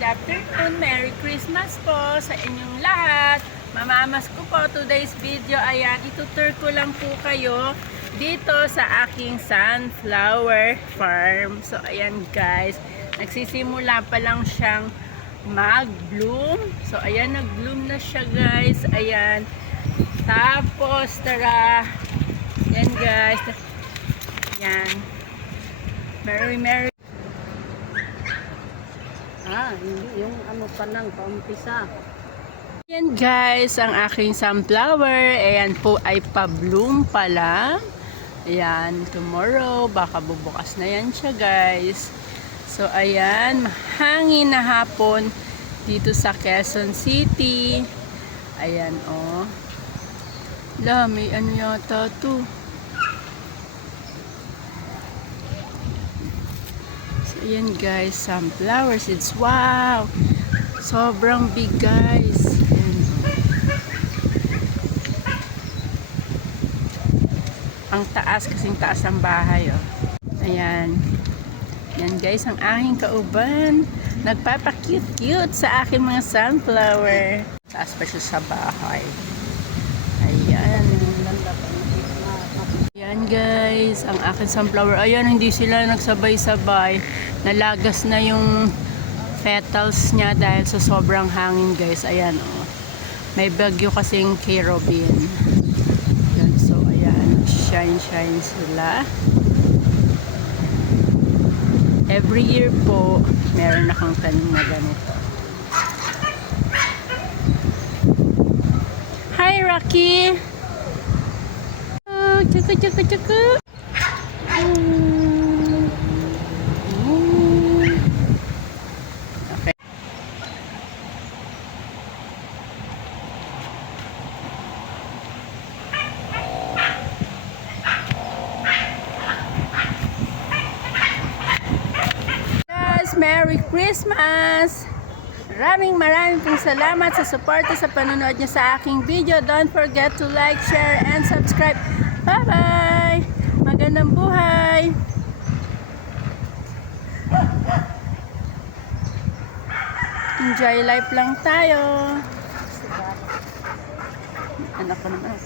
good afternoon. Merry Christmas po sa inyong lahat. Mamamas ko po today's video. Ayan, itutur ko lang po kayo dito sa aking sunflower farm. So, ayan guys, nagsisimula pa lang siyang mag-bloom. So, ayan, nag-bloom na siya guys. Ayan. Tapos, tara. Ayan guys. Ayan. Merry. Hindi. Yung ano pa lang, paumpisa. Ayan guys, ang aking sunflower. Ayan po ay pa-bloom pa lang. Ayan, tomorrow, baka bubukas na yan siya guys. So ayan, mahangin na hapon dito sa Quezon City. Ayan oh. May ano yata to. So ayan guys, sunflower seeds. Wow! Sobrang big guys. Ayan. Ang taas, kasing taas ng bahay oh. Ayan. Yan guys, ang aking kauban. Nagpapakute-cute sa aking mga sunflower. Taas pa siya sa bahay. Ayan. Ayan guys, ang aking sunflower. Ayan, hindi sila nagsabay-sabay. Nalagas na yung petals niya dahil sa sobrang hangin guys. Ayan oh. May bagyo kasing kay Robin. Ayan, so ayan, shine sila. Every year po, meron akong tanim na ganito. Hi Rocky! Oh, chuku. Okay. Guys, Merry Christmas! Maraming pong salamat sa suporta sa panonood niyo sa aking video. Don't forget to like, share, and subscribe. Bye-bye! Magandang buhay! Enjoy life lang tayo. Anak ko naman.